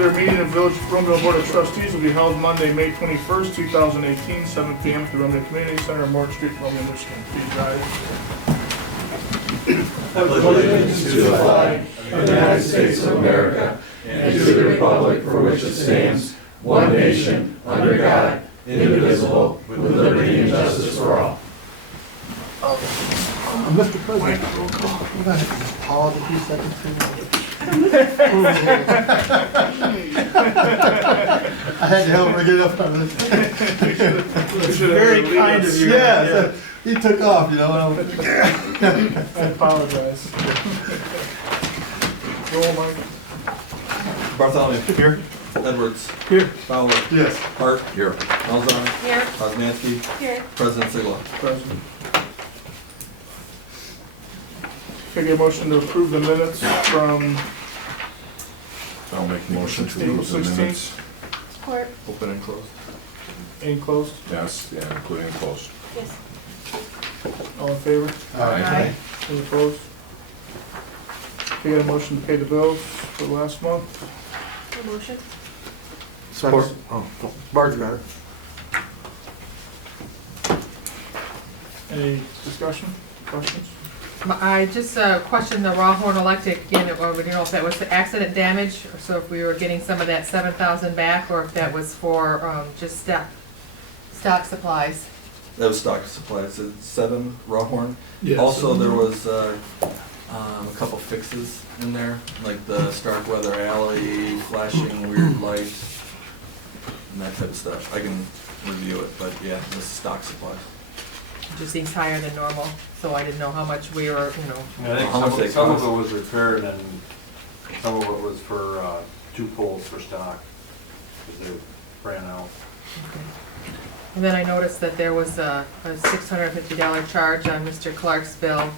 regular meeting of Village Romeo Board of Trustees will be held Monday, May 21st, 2018, 7 p.m. at the Romeo Community Center on Morton Street, Romeo, Michigan. Please rise. I pledge allegiance to the flag of the United States of America and to the republic for which it stands, one nation, under God, indivisible, with liberty and justice for all. Mr. President, we're going to just pause a few seconds. I had to help her get up on this. It's Very kind of you. Yeah, he took off, you know. I apologize. Roll, Mike. Bartholomew. Here. Edwards. Here. Fowler. Yes. Hart. Here. Malzahn. Here. Osmanski. Here. President Sigla. Present. Can I get a motion to approve the minutes from I'll make a motion to approve the 16th? minutes. Support. Open and closed. Any closed? Yes, yeah, including closed. Yes. All in favor? Aye. Any opposed? Can I get a motion to pay the bills for last month? A motion. Support. Oh, Bart's got it. Any discussion, questions? I just questioned the Rawhorn Electric again, or we didn't know if that was the accident damage, or so if we were getting some of that 7,000 back, or if that was for just stock supplies. That was stock supplies. It's 7 Rawhorn. Yes. Also, there was a couple fixes in there, like the Stark Weather Alley, flashing weird light, and that type of stuff. I can review it, but yeah, this is stock supplies. It just seems higher than normal, so I didn't know how much we were, you know. I think How much they some of cost? it was repaired and some of it was for 2 poles for stock, because they ran out. Okay. And then I noticed that there was a $650 charge on Mr. Clark's bill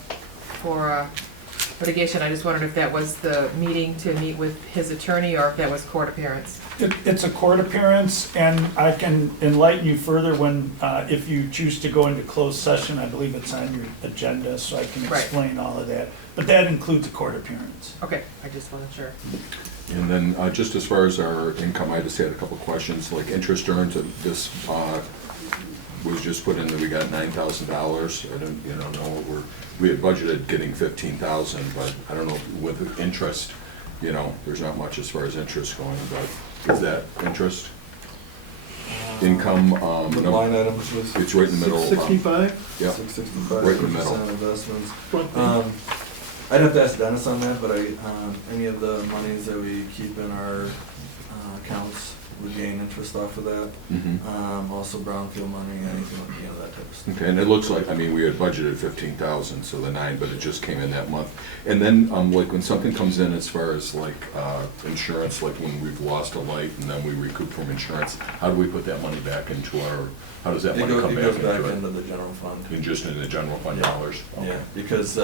for litigation. I just wondered if that was the meeting to meet with his attorney, or if that was court appearance. It's a court appearance, and I can enlighten you further when, if you choose to go into closed session. I believe it's on your agenda, so I can Right. explain all of that. But that includes a court appearance. Okay, I just wasn't sure. And then just as far as our income, I just had a couple questions, like interest earned, this was just put in that we got $9,000. I don't, know what we had budgeted getting 15,000, but I don't know with interest, there's not much as far as interest going, but is that interest? Income, The line items was it's right in the middle. 65? Yep, 665. Right in the middle. 2% investments. Front page. I'd have to ask Dennis on that, but any of the monies that we keep in our accounts, we gain interest off of that. Also brownfield money, anything like that type of stuff. Okay, and it looks like, we had budgeted 15,000, so the 9, but it just came in that month. And then, like when something comes in as far as like insurance, like when we've lost a light and then we recoup from insurance, how do we put that money back into our, how does that money come It back goes into back it? into the general fund. And just in the general fund Yeah. dollars? Okay. Yeah, because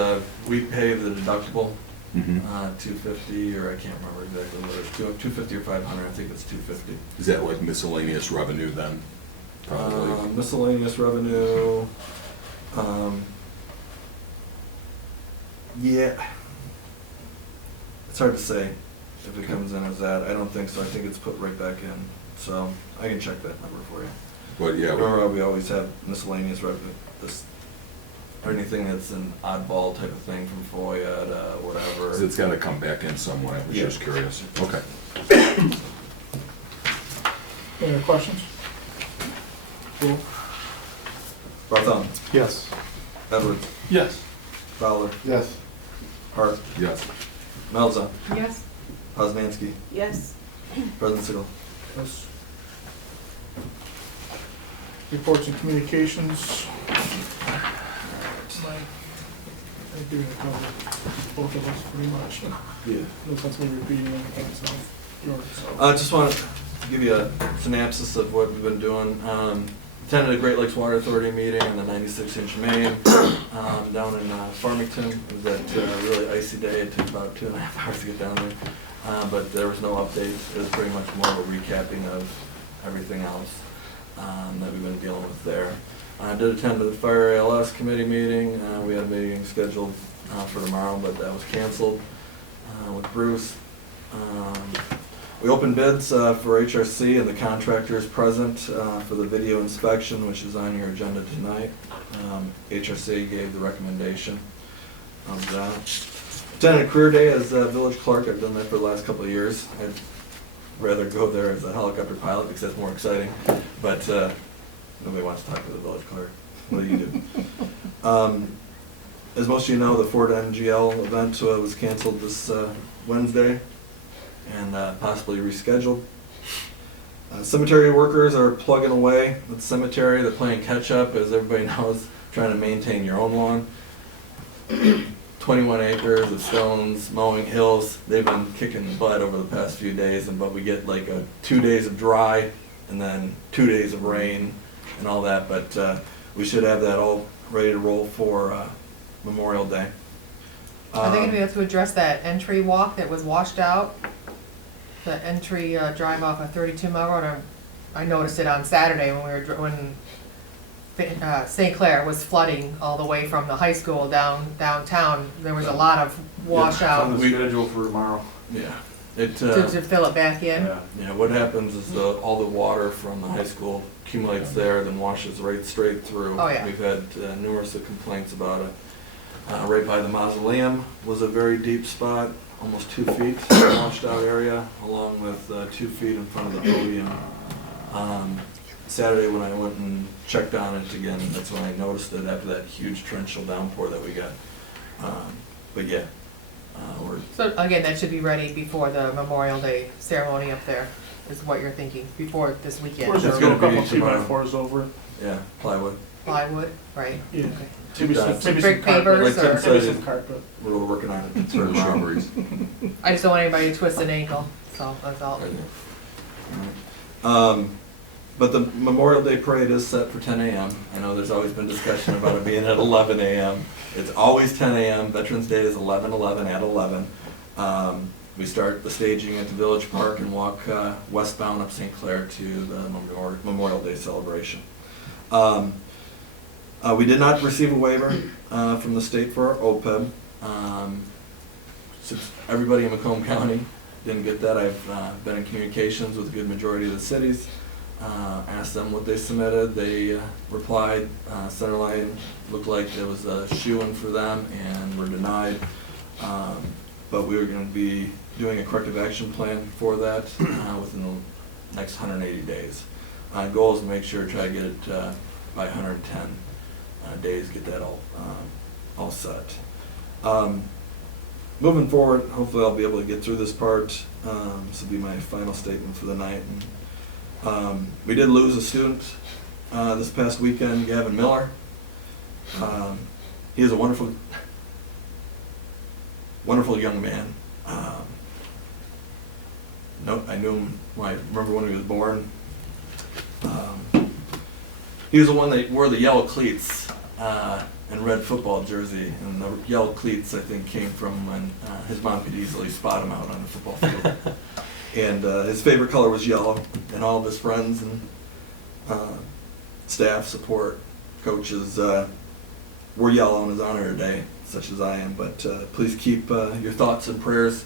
we pay the deductible, Mhm. 250, or I can't remember exactly what it's, 250 or 500, I think it's 250. Is that like miscellaneous revenue then? Probably. Miscellaneous revenue, yeah. It's hard to say if it comes in as that. I don't think so. I think it's put right back in. So I can check that number for you. But yeah, Remember, we always have miscellaneous revenue, or anything that's an oddball type of thing from FOIA to whatever. it's gotta come back in some way, I was Yeah. just curious. Okay. Any other questions? Cool. Bartholomew. Yes. Edwards. Yes. Fowler. Yes. Hart. Yes. Malzahn. Yes? Osmanski. Yes. President Sigla. Yes. Reports and communications. Mike, I think you're gonna cover both of us pretty much. Yeah. No sense me repeating anything, so yours, so. I just want to give you a synopsis of what we've been doing. Attended a Great Lakes Water Authority meeting on the 96-inch main down in Farmington. It was that really icy day. It took about 2.5 hours to get down there, but there was no update. It was pretty much more of a recapping of everything else that we've been dealing with there. I did attend the Fire ALS committee meeting. We had a meeting scheduled for tomorrow, but that was canceled with Bruce. We opened bids for HRC, and the contractor is present for the video inspection, which is on your agenda tonight. HRC gave the recommendation of that. Attended a career day as a village clerk. I've done that for the last couple of years. I'd rather go there as a helicopter pilot because that's more exciting, but nobody wants to talk to the village clerk. What do you do? As most of you know, the Ford NGL event was canceled this Wednesday and possibly rescheduled. Cemetery workers are plugging away at the cemetery. They're playing catch up, as everybody knows, trying to maintain your own lawn. 21 acres of stones, mowing hills. They've been kicking butt over the past few days, but we get like 2 days of dry and then 2 days of rain and all that. But we should have that all ready to roll for Memorial Day. Are they gonna be able to address that entry walk that was washed out? The entry drive off of 32 Mile Road? I noticed it on Saturday when when St. Clair was flooding all the way from the high school downtown. There was a lot of washout On the schedule for tomorrow. Yeah. It, to fill it back in. yeah, what happens is all the water from the high school accumulates there, then washes right straight through. Oh, yeah. We've had numerous complaints about it. Right by the mausoleum was a very deep spot, almost 2 feet washed out area, along with 2 feet in front of the podium. Saturday when I went and checked on it again, that's when I noticed it after that huge torrential downpour that we got. But yeah, we're So again, that should be ready before the Memorial Day ceremony up there, is what you're thinking, before this weekend. Where's It's there a gonna be couple tomorrow. 2x4s over? yeah, plywood. Plywood, right? Yeah. Okay. Maybe some, Some maybe brick some carpet. pavers Like Tim or- Maybe said, some carpet. we're working on it. Sort of shrubberies. I just don't want anybody to twist an ankle, so that's all. But the Memorial Day parade is set for 10 a.m. I know there's always been discussion about it being at 11 a.m. It's always 10 a.m. Veterans Day is 11/11 at 11. We start the staging at the Village Park and walk westbound up St. Clair to the Memorial Day celebration. We did not receive a waiver from the state for our OPEB. Since everybody in Macomb County didn't get that, I've been in communications with a good majority of the cities. Asked them what they submitted. They replied. Centerline looked like there was a shoo-in for them and were denied. But we were going to be doing a corrective action plan for that within the next 180 days. Goal is to make sure to try to get it by 110 days, get that all set. Moving forward, hopefully I'll be able to get through this part. This will be my final statement for the night. We did lose a student this past weekend, Gavin Miller. He is a wonderful, wonderful young man. I knew him I remember when he was born. He was the one that wore the yellow cleats and red football jersey, and the yellow cleats I think came from when his mom could easily spot him out on the football field. And his favorite color was yellow, and all of his friends and staff, support, coaches were yellow on his honor today, such as I am. But please keep your thoughts and prayers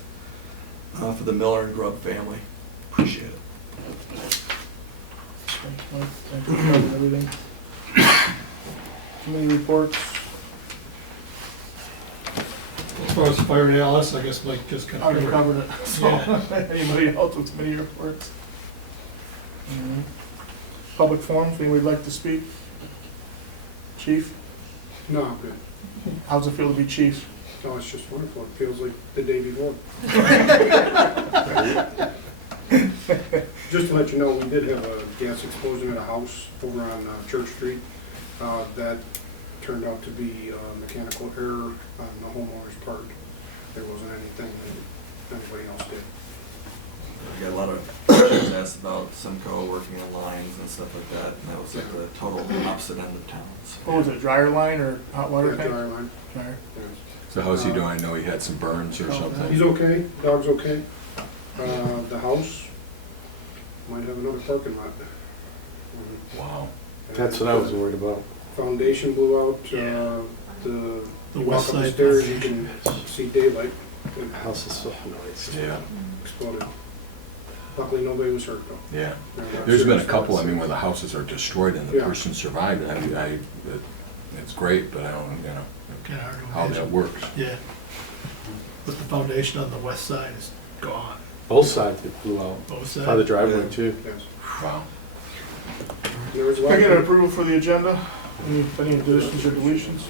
for the Miller and Grubb family. Appreciate it. Thanks, Mike. Thank you for everything. Committee reports. As far as fire and ALS, I guess Mike just kind Already of covered it. So, anybody else with committee reports? Public forums, anybody would like to speak? Chief, No, I'm good. how's it feel to be chief? No, it's just wonderful. It feels like the day before. Just to let you know, we did have a gas explosion at a house over on Church Street. That turned out to be a mechanical error on the homeowner's part. There wasn't anything that anybody else did. I got a lot of questions asked about Simcoe working on lines and stuff like that, and that was at the total opposite end of town. So. What was it, dryer line or hot water Yeah, tank? dryer line. Dryer. Yes. So how's he doing? I know he had some burns or Oh, something. He's okay. Dog's okay. The house might have another parking lot. Wow. That's what I was worried about. Foundation blew out. Yeah. You The walk west up the side stairs, you can see daylight. It House is so nice. Yeah. exploded. Luckily, nobody was hurt though. Yeah. There were There's been a serious couple, I things. mean, where the houses are destroyed and the Yeah. person survived. It's great, but I don't, you know, Kinda hard to how that imagine. works. Yeah. But the foundation on the west side is gone. Both sides it blew out. Both By the sides. driveway Yeah. too. Yes. Wow. There was a Can lot I get of- approval for the agenda? Any additions or deletions?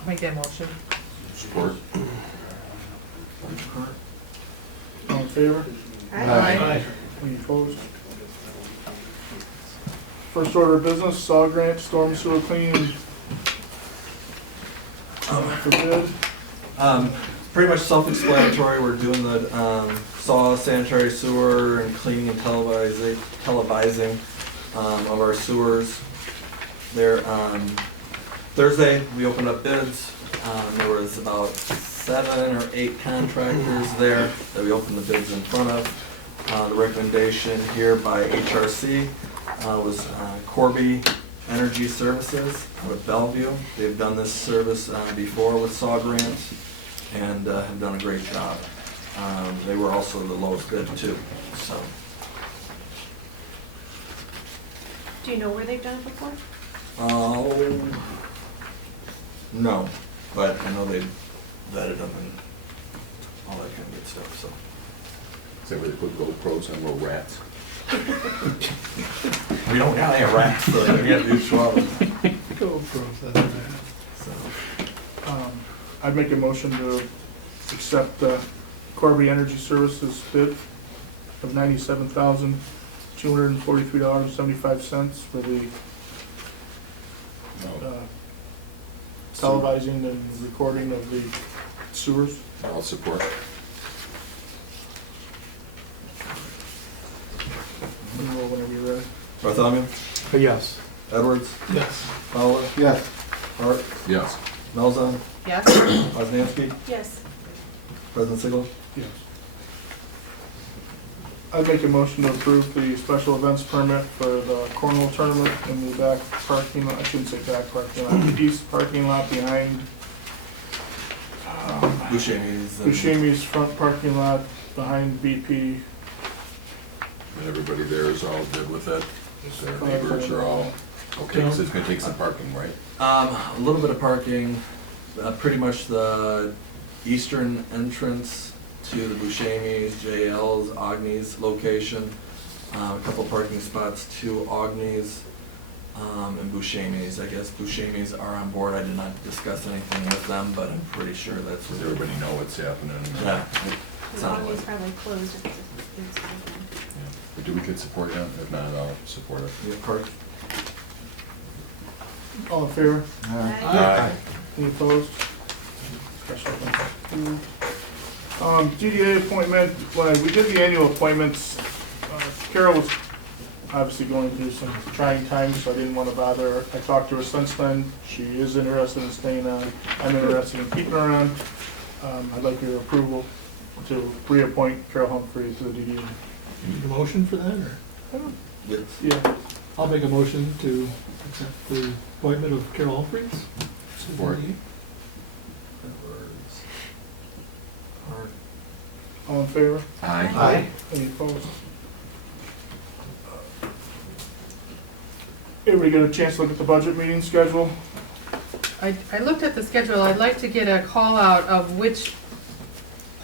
I'll make that motion. Support? All in favor? Aye. Any opposed? First order of business, saw grant, storm sewer cleaning. For bid. Pretty much self-explanatory, we're doing the saw sanitary sewer and cleaning and televising of our sewers. There, Thursday, we opened up bids. There was about 7 or 8 contractors there that we opened the bids in front of. The recommendation here by HRC was Corby Energy Services with Bellevue. They've done this service before with SAW grants and have done a great job. They were also the lowest bid too, so. Do you know where they've done it before? Oh, no, but I know they vetted them and all that kind of good stuff, so. Is that where they put GoPros on little rats? We don't got any rats, so we can't do swabbing. So, I'd make a motion to accept Corby Energy Services bid of $97,243.75 for the No. televising and recording of the sewers. I'll support. Roll whenever you're ready. Bartholomew, Yes. Edwards, Yes. Fowler, Yes. Hart, Yes. Melzan, Yes? Osniewski, Yes. President Sigel. Yes. I'd make a motion to approve the special events permit for the cornhole tournament in the back parking lot, I shouldn't say back parking lot, the east parking lot behind Buscemi's. and- Buscemi's front parking lot behind BP. And everybody there is all good with it? Their neighbors are all, okay, so it's gonna take some parking, right? A little bit of parking, pretty much the eastern entrance to the Buscemi's, JL's, Ogni's location. A couple parking spots to Ogni's, and Buscemi's. I guess Buscemi's are on board. I did not discuss anything with them, but I'm pretty sure that's Does what everybody know what's happening? Yeah. The Sounded lobby's like- probably closed if it's open. Yeah. But do we could support that? If not, I'll support it. Yeah, park. All in favor? Aye. Any opposed? Special events. DDA appointment, when we did the annual appointments, Carol was obviously going through some trying times, so I didn't want to bother her. I talked to her since then. She is interested in staying on. I'm interested in keeping her on. I'd like your approval to reappoint Carol Humphrey to the DDA. You need a motion for that, or? Yes. Yeah, I'll make a motion to accept the appointment of Carol Humphries. Support. Edwards. Hart. all in favor? Aye. Any opposed? Everybody get a chance to look at the budget meeting schedule? I looked at the schedule. I'd like to get a call out of which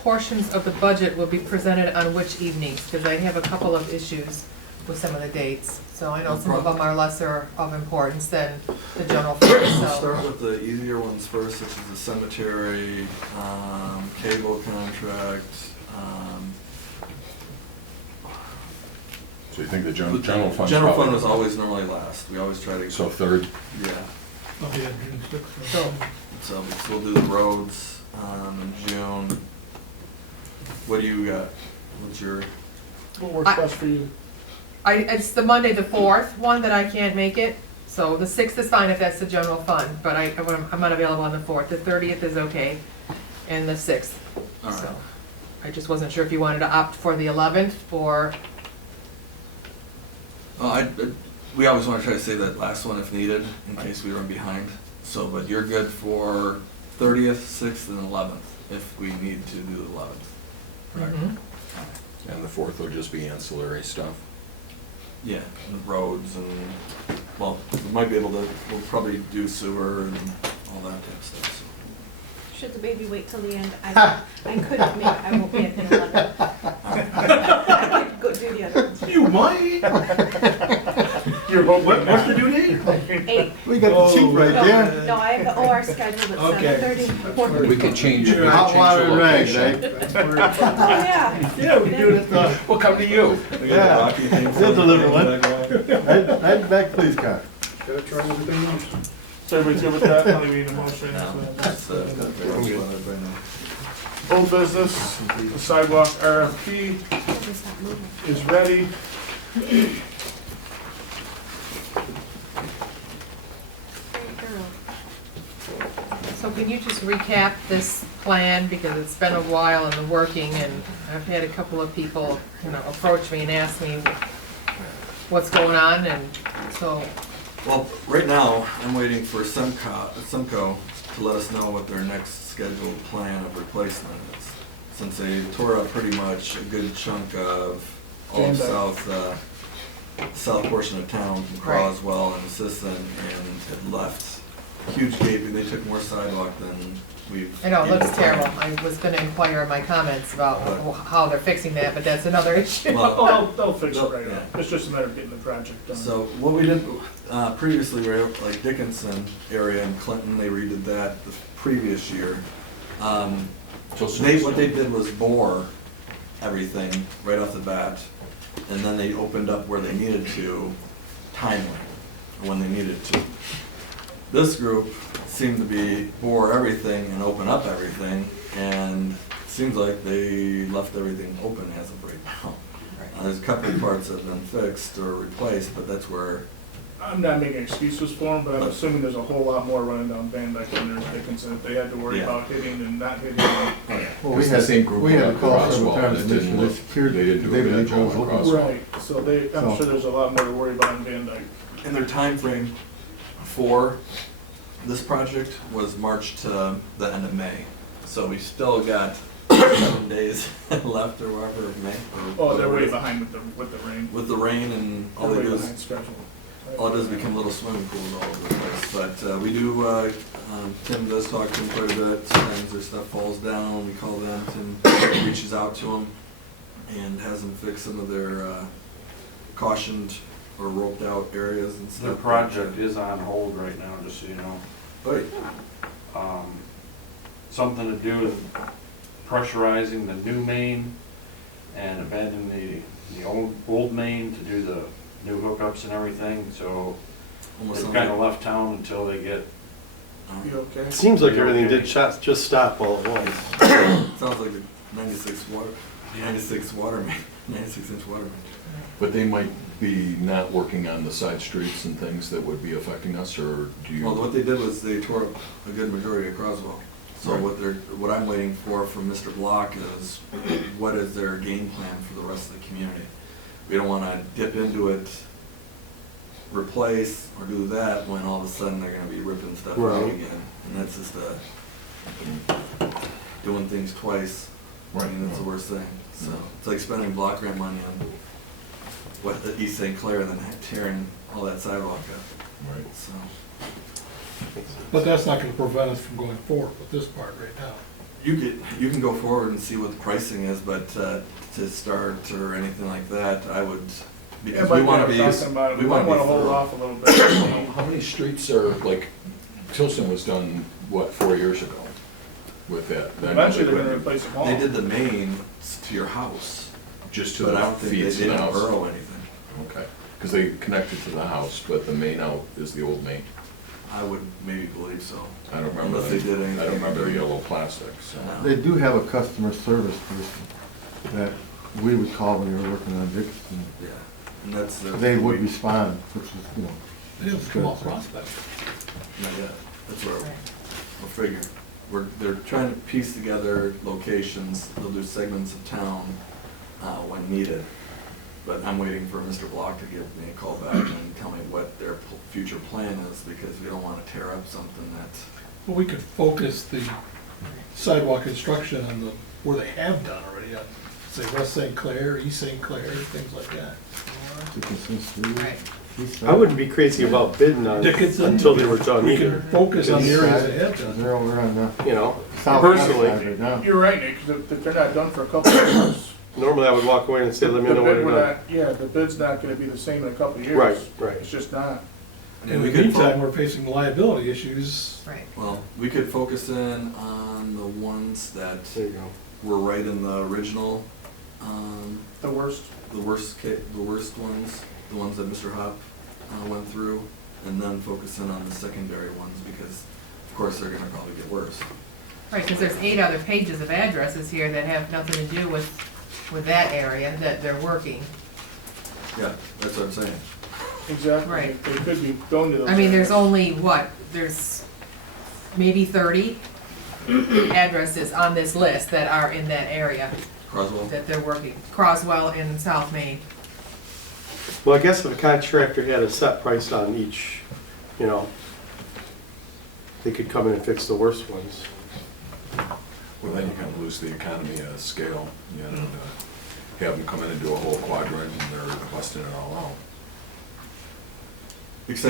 portions of the budget will be presented on which evenings, because I have a couple of issues with some of the dates. So I know some of them are lesser of importance than the general fund, We'll so. start with the easier ones first, such as the cemetery, cable contract. So you think the general fund's General fund probably- was always normally last. We always try to. So third? Yeah. Oh, yeah, June 6th. So, So we'll do the roads in June. What do you got? What's your? What works best for you? it's the Monday, the 4th one that I can't make it. So the 6th is fine if that's the general fund, but I'm not available on the 4th. The 30th is okay, and the 6th. All right. So I just wasn't sure if you wanted to opt for the 11th or, We always want to try to say that last one if needed, in case we run behind. So, but you're good for 30th, 6th, and 11th, if we need to do the 11th. Correct? Mhm. And the fourth will just be ancillary stuff. Yeah, and roads and, well, we might be able to, we'll probably do sewer and all that type of stuff, so. Should the baby wait till the end? I couldn't make, I won't be at 11. I could go do the other ones. You might. You're hoping What's not. the due date? 8. We got the sheet right No, there. no, I have the OR scheduled at Okay. 7:30. We can change, we can Hot change water the and rags, location. right? That's where it's- Oh, yeah. Yeah, we do it. We'll come to you. Yeah. Rocky things. They'll deliver one. I'd back police car. Gotta try everything else. So everybody's good with that? I need a motion. No, so. that's, very much what right now. Old business, the sidewalk RFP Just stop moving. is ready. Very thorough. So can you just recap this plan, because it's been a while in the working, and I've had a couple of people, approach me and ask me what's going on, and so, Well, right now, I'm waiting for Semco to let us know what their next scheduled plan of replacement is. Since they tore up pretty much a good chunk of all of south portion of town from Croswell and Sisson, and had left huge gaping, they took more sidewalk than we've. I know, it looks even terrible. planned. I was gonna inquire in my comments about how they're fixing that, but that's another issue. Well, Oh, they'll fix it right Yeah. now. It's just a matter of getting the project done. So what we did, previously, we were like Dickinson area in Clinton, they redid that the previous year. What they did was bore everything right off the bat, and then they opened up where they needed to timely, when they needed to. This group seemed to be bore everything and open up everything, and it seems like they left everything open as of right now. There's a couple of parts that have been fixed or replaced, but that's where, I'm not making excuses for them, but I'm assuming there's a whole lot more running down Van Dyke than there's Dickinson. If they had to worry Yeah. about hitting and not hitting. Well, It's the same group we had on to call Croswell several times that to make didn't sure they look- secured. they didn't do a David good Nichols job on open. Croswell. Right, so I'm So- sure there's a lot more to worry about in Van Dyke. and their time frame for this project was March to the end of May. So we still got 7 days left or whatever of May. or Oh, they're whatever it way is. behind with the rain. With the rain and all They're they way do is, behind schedule. all it does is become little swimming pools all over the place. But we do, Tim does talk to them quite a bit. Sometimes their stuff falls down, we call them, Tim reaches out to them and has them fix some of their cautioned or roped out areas and stuff. The project is on hold right now, just so you know. Right. Something to do with pressurizing the new main and abandoning the old main to do the new hookups and everything, so Almost they've sounds kind like- of left town until they get, You okay? It seems like everything did just stop all at once. Sounds like the 96 water main, 96-inch water main. But they might be not working on the side streets and things that would be affecting us, or do you? Well, what they did was they tore up a good majority of Croswell. So Right. what I'm waiting for from Mr. Block is, what is their game plan for the rest of the community? We don't wanna dip into it, replace, or do that, when all of a sudden they're gonna be ripping stuff out Right. again. And that's just doing things twice. I mean, that's the worst thing. So, it's like spending block grant money on what, the East St. Clair, and then tearing all that sidewalk up, Right. so. But that's not gonna prevent us from going forward with this part right now. You can go forward and see what the pricing is, but to start or anything like that, I would, Yeah, because but we wanna we're be, talking about it. we We might wanna wanna be hold thorough. off a little bit. How many streets are, like, Tilson was done, what, 4 years ago with that? Eventually, they're gonna replace them all. They did the main to your house, Just to but I the don't think they feeds in the didn't house? burrow anything. Okay, because they connected to the house, but the main out is the old main. I would maybe believe so. I don't remember. Unless they did anything. I don't remember the yellow plastic, so. No. They do have a customer service person that we would call when you were working on Dickinson. Yeah, and that's the. They would respond, which is, They didn't come off Prospect. Not yet, that's where we'll figure. They're trying to piece together locations, they'll do segments of town, when needed. But I'm waiting for Mr. Block to give me a call back and tell me what their future plan is, because we don't wanna tear up something that's, Well, we could focus the sidewalk construction on where they have done already, on say West St. Clair, East St. Clair, things like that. Right. I wouldn't be crazy about bidding on Dickinson. until they were done We either, can focus on the areas that have done. They're over on the you know? south Personally, side right now. You're right, Nick, 'cause if they're not done for a couple of years. normally I would walk away and say, let me know when The bid they're would done. not, yeah, the bid's not gonna be the same in a couple of years. Right, right. It's just not. I mean, In we the could meantime, we're facing liability issues. Right. well, we could focus in on the ones that There you go. were right in the original, The worst. the worst ones, the ones that Mr. Hop went through, and then focus in on the secondary ones, because of course they're gonna probably get worse. Right, because there's 8 other pages of addresses here that have nothing to do with that area that they're working. Yeah, that's what I'm saying. Exactly. Right. They could be going to those. I mean, there's areas. only, what, there's maybe 30 addresses on this list that are in that area Croswell? that they're working. Croswell and South Main. Well, I guess if a contractor had a set price on each, you know, they could come in and fix the worst ones. Well, then you kind of lose the economy of scale, you know, to have them come in and do a whole quadrant and they're busting it all out. Because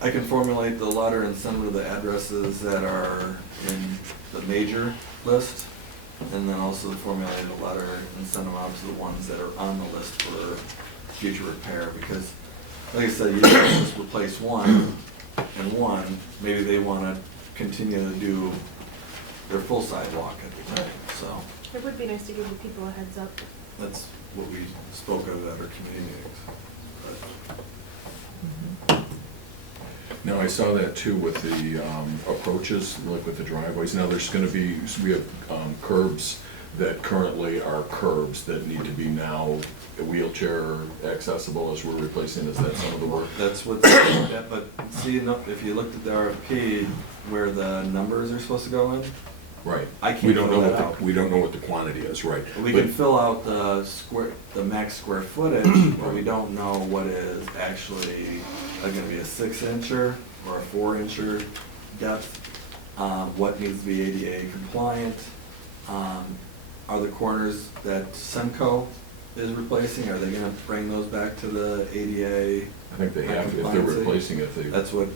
I can formulate the letter and send them to the addresses that are in the major list, and then also formulate a letter and send them out to the ones that are on the list for future repair, because, like I said, you don't just replace one and one, maybe they wanna continue to do their full sidewalk at the time, so It would be nice to give the people a heads up. that's what we spoke of at our committee meetings. But Now, I saw that too with the approaches, like with the driveways. Now, there's gonna be, we have curbs that currently are curbs that need to be now wheelchair accessible as we're replacing, is that some of the work? that's what's, that, but see, if you looked at the RFP where the numbers are supposed to go in, Right. I can't We don't fill know that what out. we don't know what the quantity is, right? we But- can fill out the max square footage, but we don't know what is actually gonna be a 6-incher or a 4-incher depth, what needs to be ADA compliant, are the corners that Semco is replacing, are they gonna bring those back to the ADA? I think they have, if they're compliancy? replacing it, they. That's what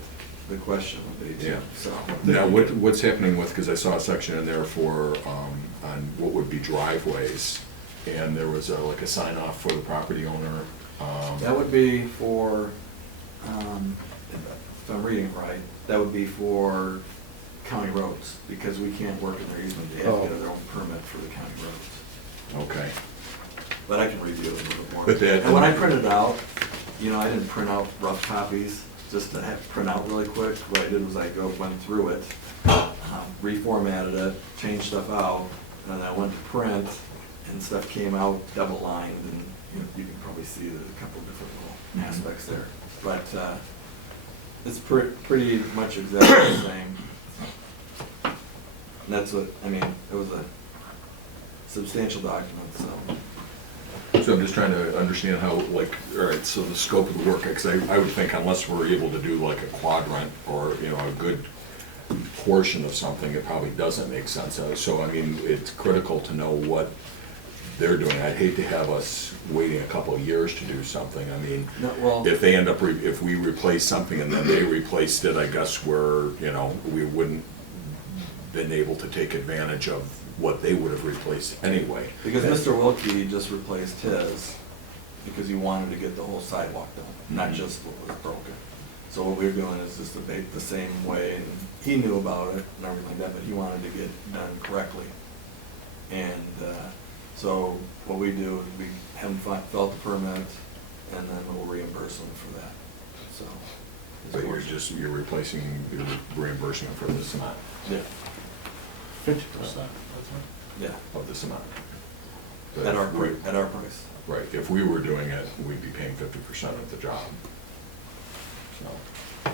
the question would be too, Yeah. so. Now, what's happening with, because I saw a section in there for, on what would be driveways, and there was like a sign off for the property owner. That would be for, if I'm reading it right, that would be for county roads, because we can't work in their easement, they have to get their own permit for the county roads. Okay. But I can review it a little bit more. But that- And when I printed it out, you know, I didn't print out rough copies, just to have print out really quick. What I did was I went through it, reformatted it, changed stuff out, and I went to print, and stuff came out double lined, and you can probably see there's a couple different little aspects there. But it's pretty much exactly the same. And that's what, I mean, it was a substantial document, so. So I'm just trying to understand how, like, all right, so the scope of the work, because I would think unless we're able to do like a quadrant or, you know, a good portion of something, it probably doesn't make sense. So, I mean, it's critical to know what they're doing. I'd hate to have us waiting a couple of years to do something. I mean, No, well, if they end up, if we replace something and then they replaced it, I guess we're, you know, we wouldn't been able to take advantage of what they would have replaced anyway. because Mr. Wilkie just replaced his, because he wanted to get the whole sidewalk done, not just what was broken. So what we're doing is just the same way, and he knew about it and everything like that, but he wanted to get done correctly. And so what we do is we have him fill out the permit, and then we'll reimburse him for that, so. But you're replacing, you're reimbursing them for this amount, Yeah, 50%. yeah, of this amount. But at if our, we- at our price. Right, if we were doing it, we'd be paying 50% of the job. So,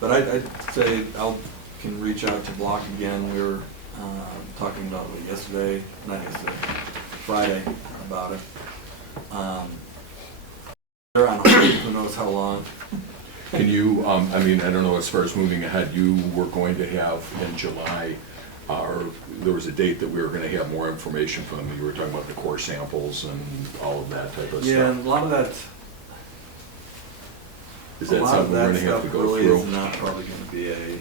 But I'd say can reach out to Block again. We were talking about it yesterday, not yesterday, Friday about it. They're on hold, who knows how long. can you, I mean, I don't know, as far as moving ahead, you were going to have in July, there was a date that we were gonna have more information from them. You were talking about the core samples and all of that type of Yeah, stuff. and a lot of that, Is a that lot of something we're that gonna have stuff to go really through? is not probably gonna be a.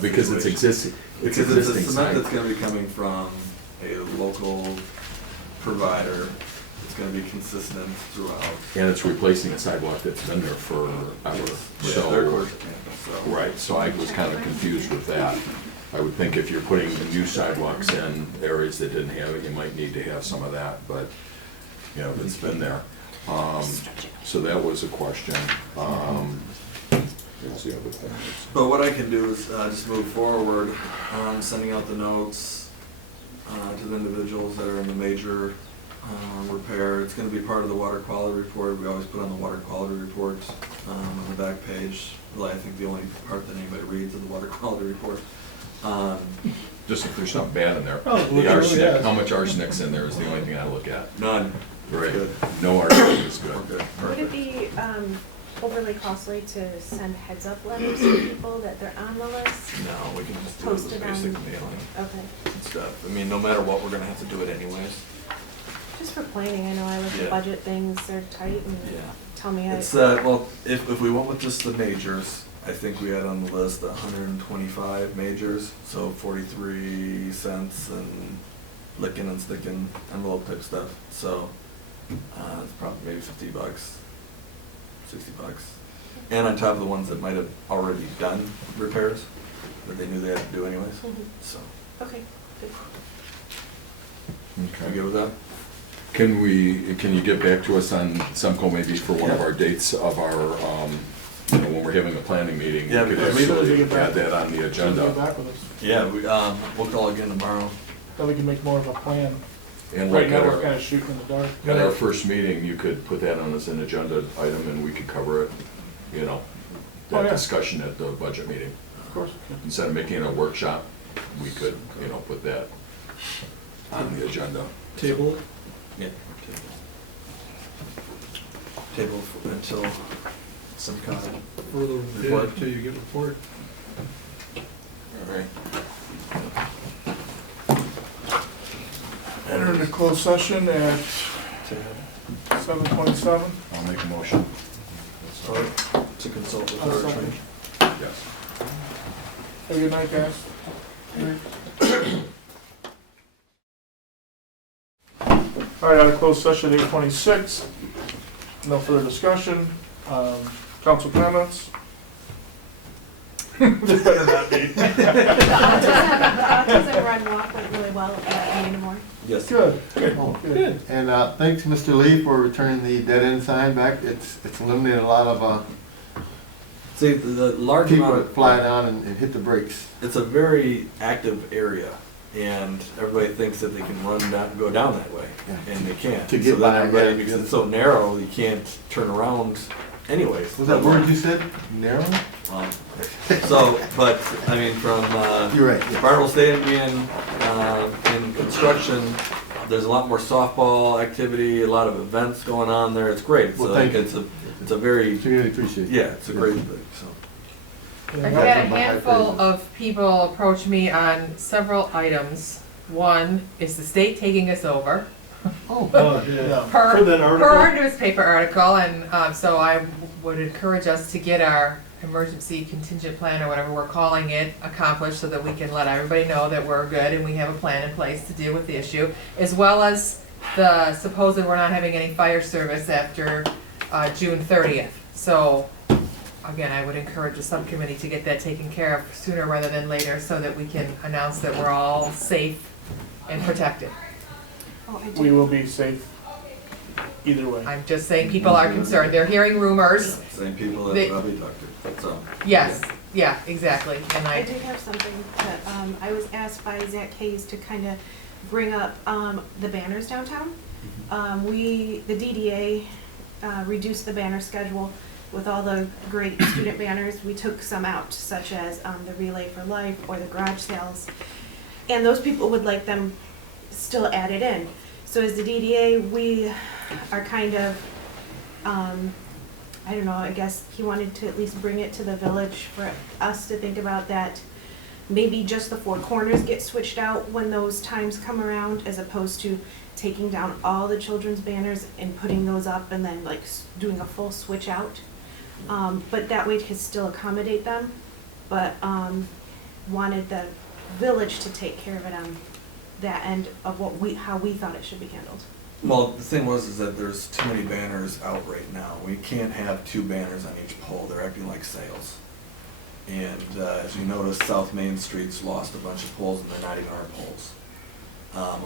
Because it's situation. existing, it's Because it's a existing cement sign. that's gonna be coming from a local provider. It's gonna be consistent throughout. And it's replacing a sidewalk that's been there forever, Yeah, so. their course of campus, so. Right, so I was kind of confused with that. I would think if you're putting the new sidewalks in areas that didn't have it, you might need to have some of that, but, you know, it's been there. So that was a question. What's the other thing? But what I can do is just move forward, sending out the notes to the individuals that are in the major repair. It's gonna be part of the water quality report. We always put on the water quality report on the back page. Well, I think the only part that anybody reads is the water quality report. Just if there's something bad in there. Oh, The look at arsenic, that. how much arsenic's in there is the only thing I look at. None. Right, Good. no arsenic is We're good. good. Would it Perfect. be overly costly to send heads up letters to people that they're on the list? No, we can just do it Post as it on- basic mailing Okay, and stuff. I mean, no matter what, we're gonna have to do it anyways. just for planning, I know I like to Yeah. budget things, they're tight and Yeah. tell me how. It's, well, if we went with just the majors, I think we had on the list 125 majors, so 43 cents and licking and sticking envelope type stuff. So, it's probably maybe $50, $60. And on top of the ones that might have already done repairs, that they knew they had to do anyways, Mhm. so. Okay, good. You Okay. good with that? Can you get back to us on Semco maybe for one of our dates of our, you know, when we're having a planning meeting? Yeah, we could because we don't actually get back- add that on the Get agenda. back with us. Yeah, we'll call again tomorrow. Then we can make more of a plan. And Right like now, at we're kind our, of shooting in the dark. at our first meeting, you could put that on as an agenda item and we could cover it, you know, Oh, that yeah. discussion at the budget meeting. Of course. Instead of making it a workshop, we could, you know, put that on the agenda. Table it. Yeah. Table until some kind of. Further Report. until you get a report. All right. Enter into closed session at 7:27. I'll make a motion. To consult with I'll our second. attorney. Yes. Have a good night, guys. All right, out of closed session, 8:26. No further discussion. Council comments? There better not be. Autism Run Walk went really well at Moore. Yes. Good. Good. And thanks, Mr. Lee, for returning the dead end sign back. It's eliminated a lot of See, the large people amount that of. fly down and hit the brakes. It's a very active area, and everybody thinks that they can go down that way, and they can't. To get So then by, everybody, yeah. because it's so narrow, you can't turn around anyways. Was that word you said? Narrow? So, but, I mean, from, You're right. Yeah. Barnwell Stadium being in construction, there's a lot more softball activity, a lot of events going on there. It's great. It's Well, a- thank you. It's a very, Community appreciate it. yeah, it's a great thing, so. I've had a handful of people approach me on several items. One, is the state taking us over? Oh, yeah. Per, For that per our article. newspaper article, and so I would encourage us to get our emergency contingent plan, or whatever we're calling it, accomplished so that we can let everybody know that we're good and we have a plan in place to deal with the issue, as well as the supposed we're not having any fire service after June 30th. So, again, I would encourage the subcommittee to get that taken care of sooner rather than later, so that we can announce that we're all safe and protected. Oh, I We do. will be safe either way. I'm just saying, people are concerned, they're hearing rumors. Same people that They- Robbie talked to, so. Yes, yeah, exactly, and I do have something that, I was asked by Zach Hayes to kind of bring up, the banners downtown. The DDA, reduced the banner schedule with all the great student banners. We took some out, such as, the Relay for Life or the garage sales. And those people would like them still added in. So as the DDA, we are kind of, I don't know, I guess he wanted to at least bring it to the village for us to think about that. maybe just the four corners get switched out when those times come around, as opposed to taking down all the children's banners and putting those up and then like doing a full switch out. But that way to still accommodate them, but wanted the village to take care of it on that end of how we thought it should be handled. Well, the thing is that there's too many banners out right now. We can't have 2 banners on each pole. They're acting like sails. And as you notice, South Main Street's lost a bunch of poles, and they're not even our poles.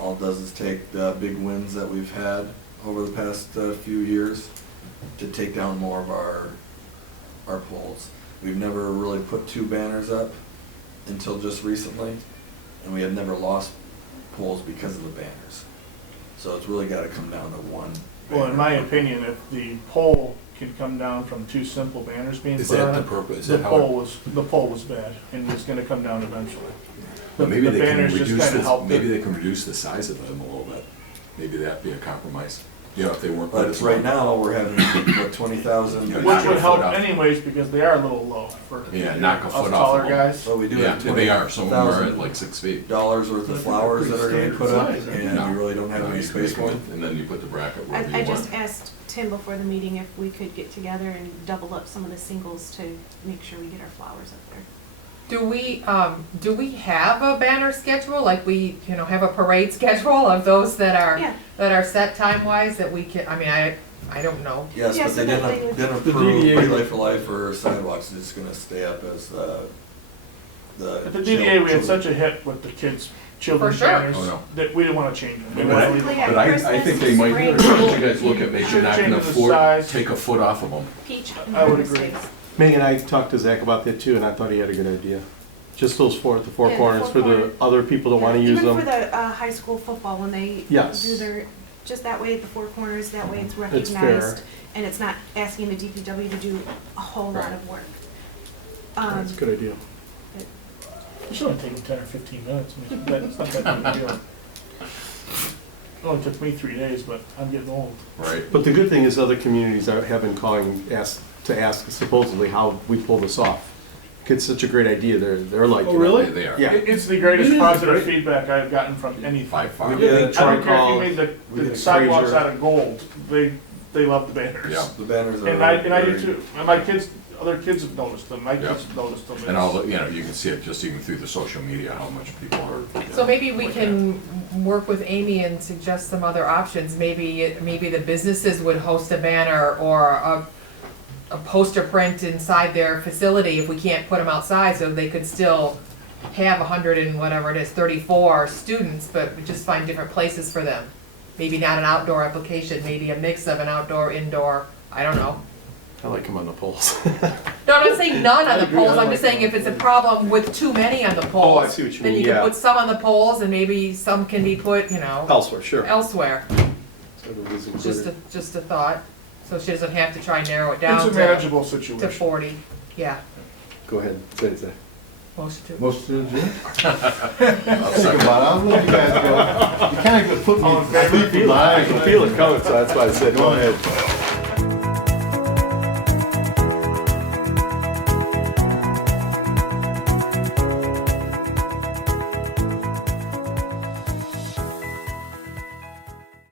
All it does is take the big wins that we've had over the past few years to take down more of our poles. We've never really put 2 banners up until just recently, and we had never lost poles because of the banners. So it's really got to come down to 1. Well, in my opinion, if the pole can come down from 2 simple banners being Is put that on the it, purpose? Is the that how it- pole was bad, and it's gonna come down eventually. But maybe The they can banners just reduce kinda this, helped maybe it. they can reduce the size of them a little bit. Maybe that'd be a compromise. You know, if they weren't. But right now, we're having, what, 20,000? Yeah, Which knock a would foot help off. anyways, because they are a little low for Yeah, knock a us foot off taller of them. guys. So we do Yeah, have they are. Some of them are at $20,000 like 6 feet. worth of flowers that are getting put up, Standard size, and No. we really don't have No, any you space can- for them. And then you put the bracket wherever I you want. just asked Tim before the meeting if we could get together and double up some of the singles to make sure we get our flowers up there. Do we have a banner schedule, like we, have a parade schedule of those that Yeah. are set time-wise, that we can, I don't know. Yes, Yeah, but so they that they didn't would- didn't The approve DDA Relay for Life or sidewalks, it's gonna stay up as the. At the DDA, we had such a hit with the children's For sure. banners, Oh, no. that we didn't wanna change them. We But wanna I- leave them. Basically, But I Christmas, think they might, spring, should you guys look at making Should knocking change a the foot, size. take a foot off of them. Peach and I would harvest agree. days. Meg and I talked to Zach about that too, and I thought he had a good idea. Just the 4 Yeah, the corners four for the corners. other people that want to Yeah, use even them. for the high school football, when they Yes. do their, just that way at the four corners, that way it's fair. recognized, and it's not asking the DPW to do a whole lot Right. of work. That's a good idea. It should only take them 10 or 15 minutes, I mean, that's not that big a deal. It only took me 3 days, but I'm getting old. Right. But the good thing is other communities have been calling, to ask supposedly how we pull this off. It's such a great idea, they're like. Oh, really? They are. Yeah. It's the greatest It is positive great. feedback I've gotten from anything. By far. We did. I don't care if you made We the did a sidewalks Fraser. out of gold, they love the banners. Yeah. The banners are. And I do very- too, and my kids, other kids have noticed them, my Yeah. kids have noticed them. And all the, you can see it just even through the social media, how much people are. So maybe we can work with Amy and suggest some other options. Maybe the businesses would host a banner or a poster print inside their facility if we can't put them outside, so they could still have 100 and whatever it is, 34 students, but we just find different places for them. Maybe not an outdoor application, maybe a mix of an outdoor, indoor, I don't know. I like them on the poles. No, I'm not saying none on the agree, poles, I I'm just like saying if it's a problem with too many on the poles. Oh, I see what you Then mean, you can yeah. put some on the poles and maybe some can be put, Elsewhere, sure. elsewhere. So everybody's Just included. just a thought, so she doesn't have to try and narrow it It's down a to manageable situation. 40, yeah, Go ahead, say it, Zach. most to. Most of the, I'll think second. about it, I'll let you guys go. You kinda put All in me favor? sleepy I can mind. feel it coming, so that's why I said, go ahead.